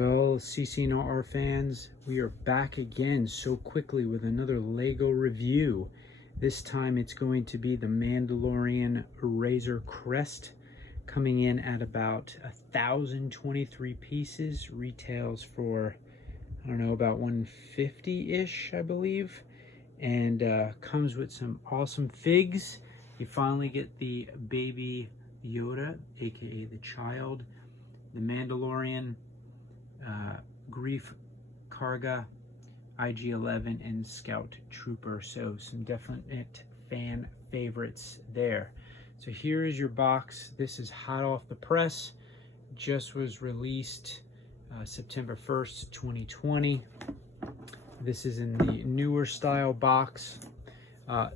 Well, CC and RR fans, we are back again so quickly with another LEGO review. This time it's going to be the Mandalorian Razor Crest, coming in at about 1,023 pieces, retails for, I don't know, about 150-ish, I believe, and comes with some awesome figs. You finally get the baby Yoda, aka the child, the Mandalorian, Grief Karga, IG-11, and Scout Trooper. So some definite fan favorites there. So here is your box. This is hot off the press. Just was released September 1st, 2020. This is in the newer style box.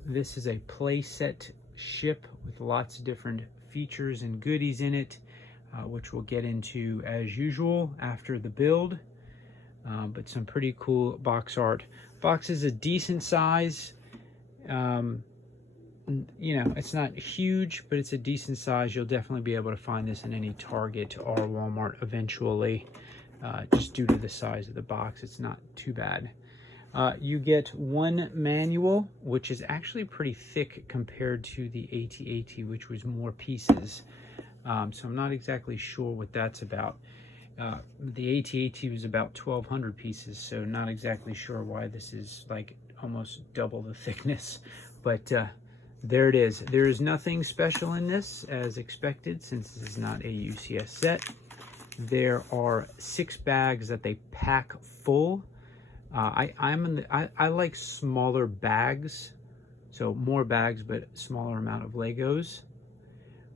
This is a playset ship with lots of different features and goodies in it, which we'll get into as usual after the build. But some pretty cool box art. Box is a decent size. You know, it's not huge, but it's a decent size. You'll definitely be able to find this in any Target or Walmart eventually, just due to the size of the box. It's not too bad. You get one manual, which is actually pretty thick compared to the AT-AT, which was more pieces. So I'm not exactly sure what that's about. The AT-AT was about 1,200 pieces, so not exactly sure why this is like almost double the thickness. But there it is. There is nothing special in this, as expected, since this is not a UCS set. There are 6 bags that they pack full. I like smaller bags, so more bags but smaller amount of Legos.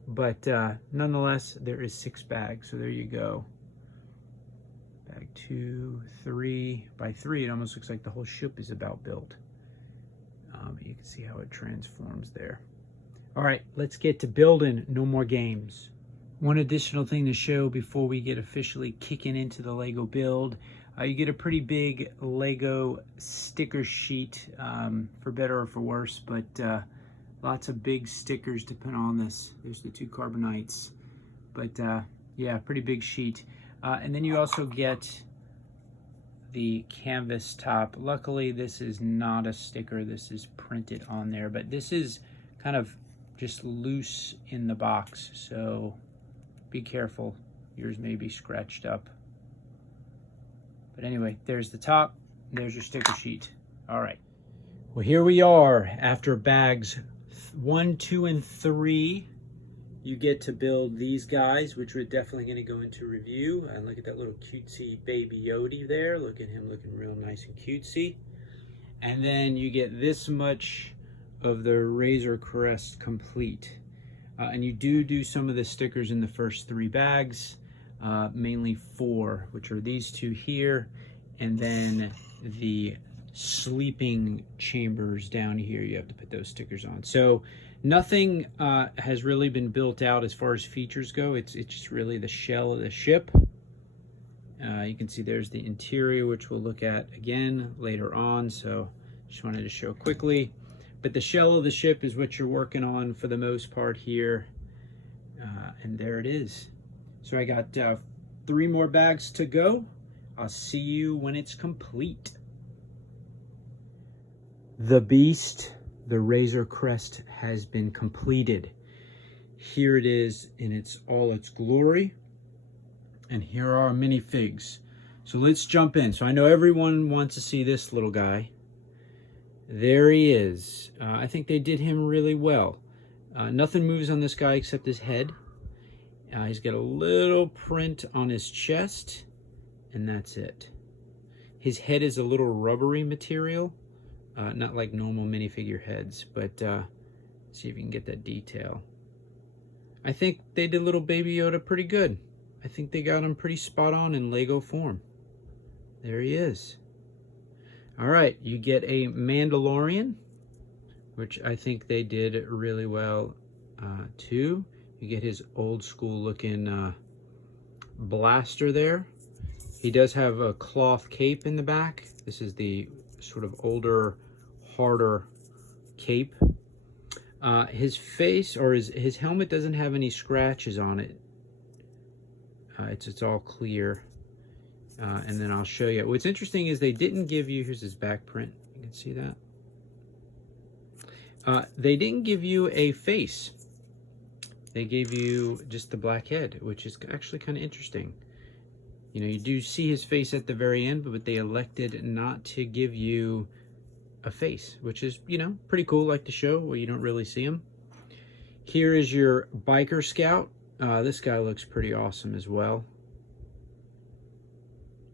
But nonetheless, there is 6 bags, so there you go. Bag 2, 3. By 3, it almost looks like the whole ship is about built. You can see how it transforms there. All right, let's get to building. No more games. One additional thing to show before we get officially kicking into the Lego build. You get a pretty big Lego sticker sheet, for better or for worse, but lots of big stickers to put on this. There's the 2 carbonites, but yeah, pretty big sheet. And then you also get the canvas top. Luckily, this is not a sticker. This is printed on there, but this is kind of just loose in the box, so be careful. Yours may be scratched up. But anyway, there's the top, there's your sticker sheet. All right. Well, here we are after bags 1, 2, and 3. You get to build these guys, which we're definitely going to go into review. And look at that little cutesy baby Yoda there. Look at him looking real nice and cutesy. And then you get this much of the Razor Crest complete. And you do some of the stickers in the first 3 bags. Mainly 4, which are these 2 here, and then the sleeping chambers down here. You have to put those stickers on. So nothing has really been built out as far as features go. It's just really the shell of the ship. You can see there's the interior, which we'll look at again later on, so just wanted to show quickly. But the shell of the ship is what you're working on for the most part here, and there it is. So I got 3 more bags to go. I'll see you when it's complete. The beast, the Razor Crest, has been completed. Here it is in all its glory. And here are our minifigs. So let's jump in. So I know everyone wants to see this little guy. There he is. I think they did him really well. Nothing moves on this guy except his head. He's got a little print on his chest, and that's it. His head is a little rubbery material, not like normal minifigure heads, but see if you can get that detail. I think they did little baby Yoda pretty good. I think they got him pretty spot on in Lego form. There he is. All right, you get a Mandalorian, which I think they did really well too. You get his old school looking blaster there. He does have a cloth cape in the back. This is the sort of older, harder cape. His face, or his helmet, doesn't have any scratches on it. It's all clear. And then I'll show you. What's interesting is they didn't give you, here's his back print. You can see that. They didn't give you a face. They gave you just the black head, which is actually kind of interesting. You know, you do see his face at the very end, but they elected not to give you a face, which is, you know, pretty cool, like the show where you don't really see him. Here is your biker scout. This guy looks pretty awesome as well.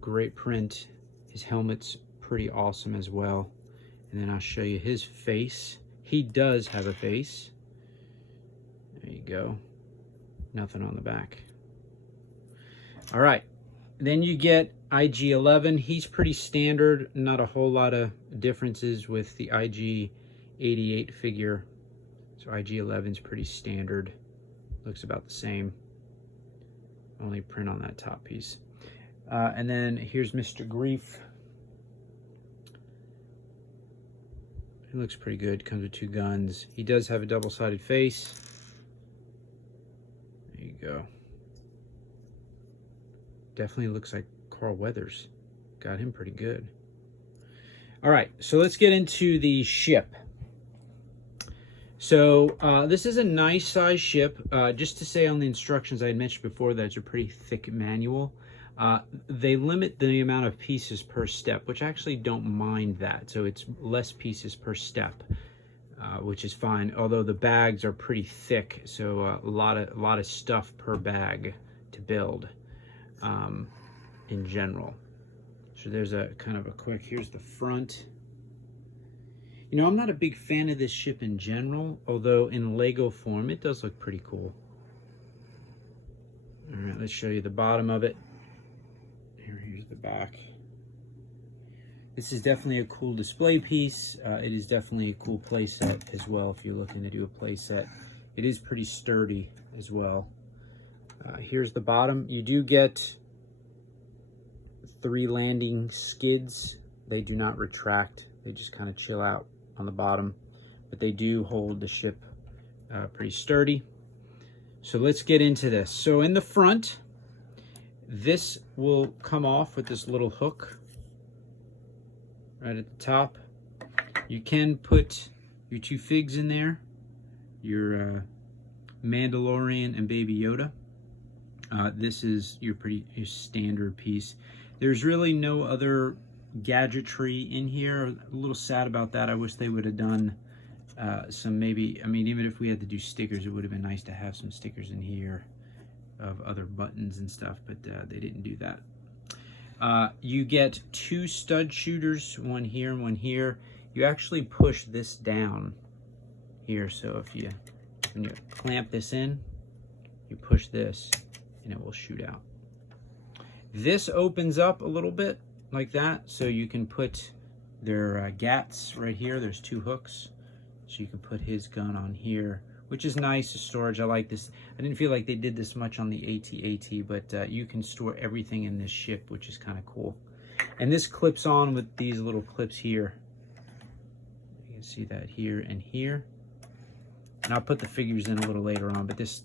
Great print. His helmet's pretty awesome as well. And then I'll show you his face. He does have a face. There you go. Nothing on the back. All right. Then you get IG-11. He's pretty standard. Not a whole lot of differences with the IG-88 figure. So IG-11 is pretty standard. Looks about the same. Only print on that top piece. And then here's Mr. Grief. He looks pretty good. Comes with 2 guns. He does have a double-sided face. There you go. Definitely looks like Carl Weathers. Got him pretty good. All right, so let's get into the ship. So this is a nice size ship. Just to say on the instructions I had mentioned before that it's a pretty thick manual. They limit the amount of pieces per step, which I actually don't mind that. So it's less pieces per step, which is fine. Although the bags are pretty thick, so a lot of stuff per bag to build in general. So there's a kind of a quick, here's the front. You know, I'm not a big fan of this ship in general, although in Lego form, it does look pretty cool. All right, let's show you the bottom of it. Here's the back. This is definitely a cool display piece. It is definitely a cool play set as well if you're looking to do a play set. It is pretty sturdy as well. Here's the bottom. You do get 3 landing skids. They do not retract. They just kind of chill out on the bottom, but they do hold the ship pretty sturdy. So let's get into this. So in the front, this will come off with this little hook right at the top. You can put your 2 figs in there, your Mandalorian and Baby Yoda. This is your standard piece. There's really no other gadgetry in here. A little sad about that. I wish they would have done some, maybe, I mean, even if we had to do stickers, it would have been nice to have some stickers in here of other buttons and stuff, but they didn't do that. You get 2 stud shooters, one here and one here. You actually push this down here, so when you clamp this in, you push this and it will shoot out. This opens up a little bit like that, so you can put their gats right here. There's 2 hooks, so you can put his gun on here, which is nice for storage. I like this. I didn't feel like they did this much on the AT-AT, but you can store everything in this ship, which is kind of cool. And this clips on with these little clips here. You can see that here and here. And I'll put the figures in a little later on, but this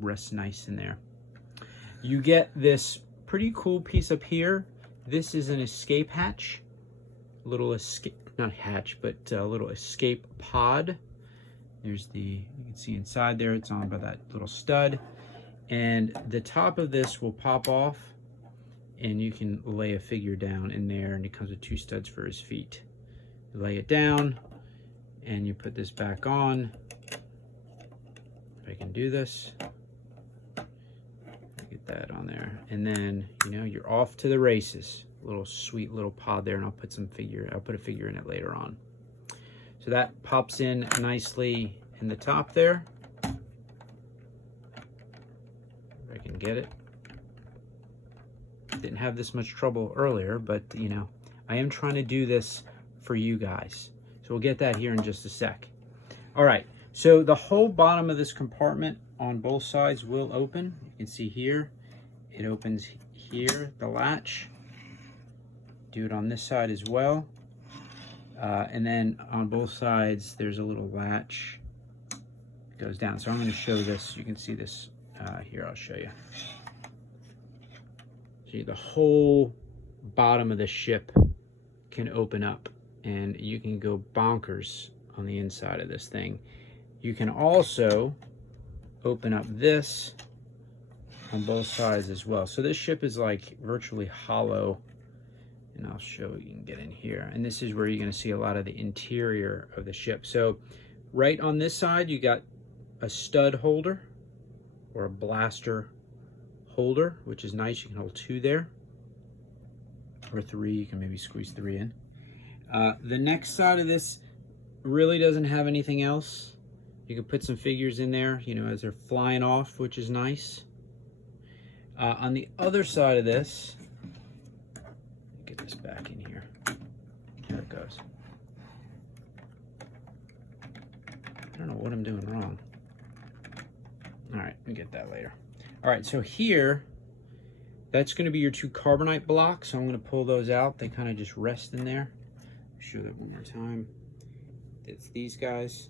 rests nice in there. You get this pretty cool piece up here. This is an escape hatch. Little escape, not hatch, but a little escape pod. There's you can see inside there, it's on by that little stud. And the top of this will pop off and you can lay a figure down in there, and it comes with 2 studs for his feet. You lay it down and you put this back on. If I can do this. Get that on there. And then, you know, you're off to the races. Little sweet little pod there, and I'll put a figure in it later on. So that pops in nicely in the top there. If I can get it. Didn't have this much trouble earlier, but you know, I am trying to do this for you guys. So we'll get that here in just a sec. All right, so the whole bottom of this compartment on both sides will open. You can see here, it opens here, the latch. Do it on this side as well. And then on both sides, there's a little latch. It goes down. So I'm going to show this. You can see this here. I'll show you. See, the whole bottom of the ship can open up, and you can go bonkers on the inside of this thing. You can also open up this on both sides as well. So this ship is like virtually hollow, and I'll show you can get in here. And this is where you're going to see a lot of the interior of the ship. So right on this side, you got a stud holder or a blaster holder, which is nice. You can hold 2 there, or 3. You can maybe squeeze 3 in. The next side of this really doesn't have anything else. You can put some figures in there, you know, as they're flying off, which is nice. On the other side of this, get this back in here. There it goes. I don't know what I'm doing wrong. All right, we'll get that later. All right, so here, that's going to be your 2 carbonite blocks. So I'm going to pull those out. They kind of just rest in there. Show that one more time. It's these guys.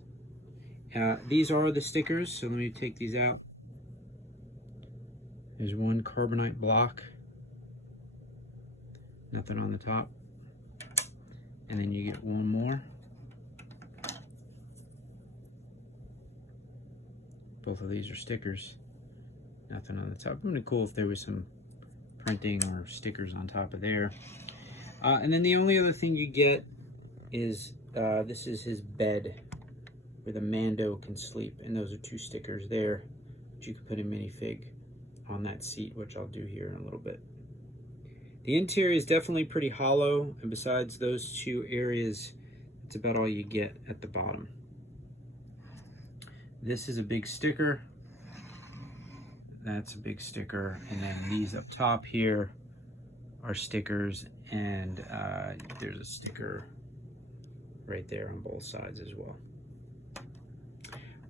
These are the stickers, so let me take these out. There's 1 carbonite block. Nothing on the top. And then you get 1 more. Both of these are stickers. Nothing on the top. It would be cool if there was some printing or stickers on top of there. And then the only other thing you get is this is his bed where the Mando can sleep, and those are 2 stickers there, which you can put a minifig on that seat, which I'll do here in a little bit. The interior is definitely pretty hollow, and besides those 2 areas, that's about all you get at the bottom. This is a big sticker. That's a big sticker, and then these up top here are stickers, and there's a sticker right there on both sides as well.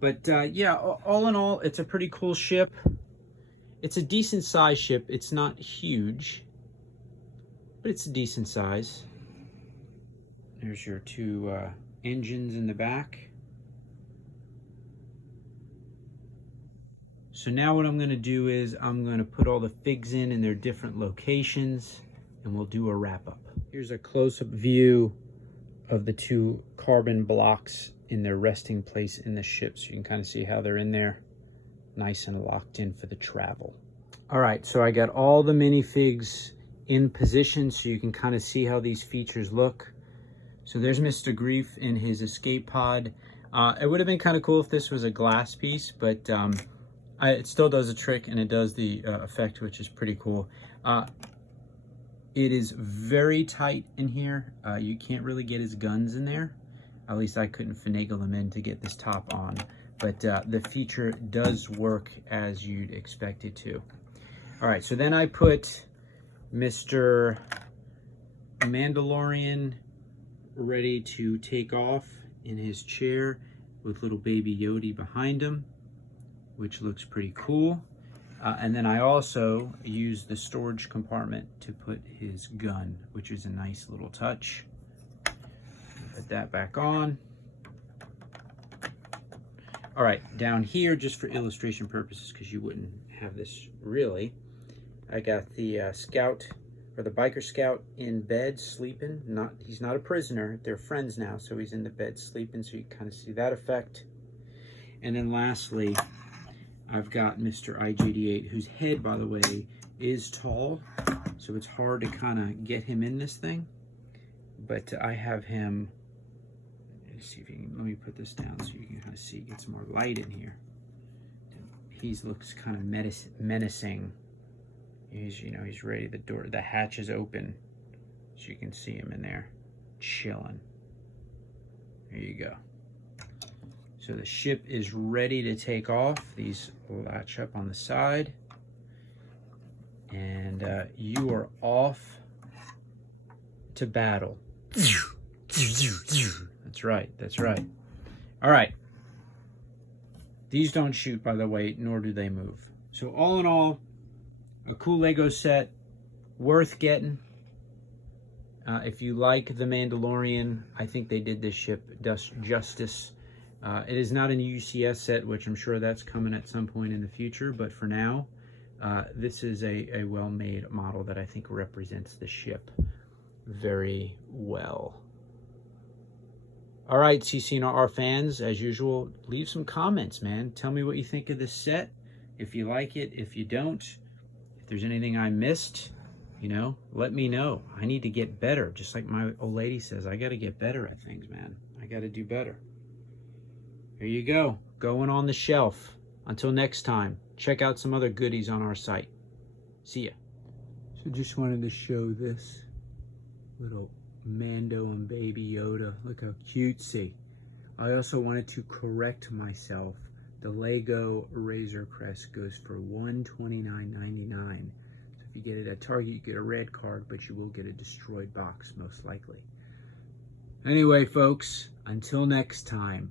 But yeah, all in all, it's a pretty cool ship. It's a decent size ship. It's not huge, but it's a decent size. There's your 2 engines in the back. So now what I'm going to do is I'm going to put all the figs in their different locations, and we'll do a wrap up. Here's a close-up view of the 2 carbon blocks in their resting place in the ship, so you can kind of see how they're in there, nice and locked in for the travel. All right, so I got all the minifigs in position so you can kind of see how these features look. So there's Mr. Grief in his escape pod. It would have been kind of cool if this was a glass piece, but it still does a trick, and it does the effect, which is pretty cool. It is very tight in here. You can't really get his guns in there. At least I couldn't finagle them in to get this top on. But the feature does work as you'd expect it to. All right, so then I put Mr. Mandalorian ready to take off in his chair with little baby Yoda behind him, which looks pretty cool. And then I also used the storage compartment to put his gun, which is a nice little touch. Put that back on. All right, down here, just for illustration purposes, because you wouldn't have this really, I got the scout, or the biker scout, in bed sleeping. He's not a prisoner, they're friends now, so he's in the bed sleeping, so you kind of see that effect. And then lastly, I've got Mr. IG-88, whose head, by the way, is tall, so it's hard to kind of get him in this thing. But I have him, let's see if you can, let me put this down so you can kind of see, get some more light in here. He looks kind of menacing. He's, you know, he's ready. The hatch is open, so you can see him in there, chilling. There you go. So the ship is ready to take off. These latch up on the side. And you are off to battle. That's right, that's right. All right. These don't shoot, by the way, nor do they move. So all in all, a cool Lego set, worth getting. If you like The Mandalorian, I think they did this ship justice. It is not a UCS set, which I'm sure that's coming at some point in the future, but for now, This is a well-made model that I think represents the ship very well. All right, CCNR fans, as usual, leave some comments, man. Tell me what you think of this set. If you like it, if you don't, if there's anything I missed, you know, let me know. I need to get better. Just like my old lady says, I got to get better at things, man. I got to do better. Here you go, going on the shelf. Until next time, check out some other goodies on our site. See ya. So just wanted to show this little Mando and baby Yoda. Look how cutesy. I also wanted to correct myself. The LEGO Razor Crest goes for $129.99. So if you get it at Target, you get a red card, but you will get a destroyed box, most likely. Anyway, folks, until next time,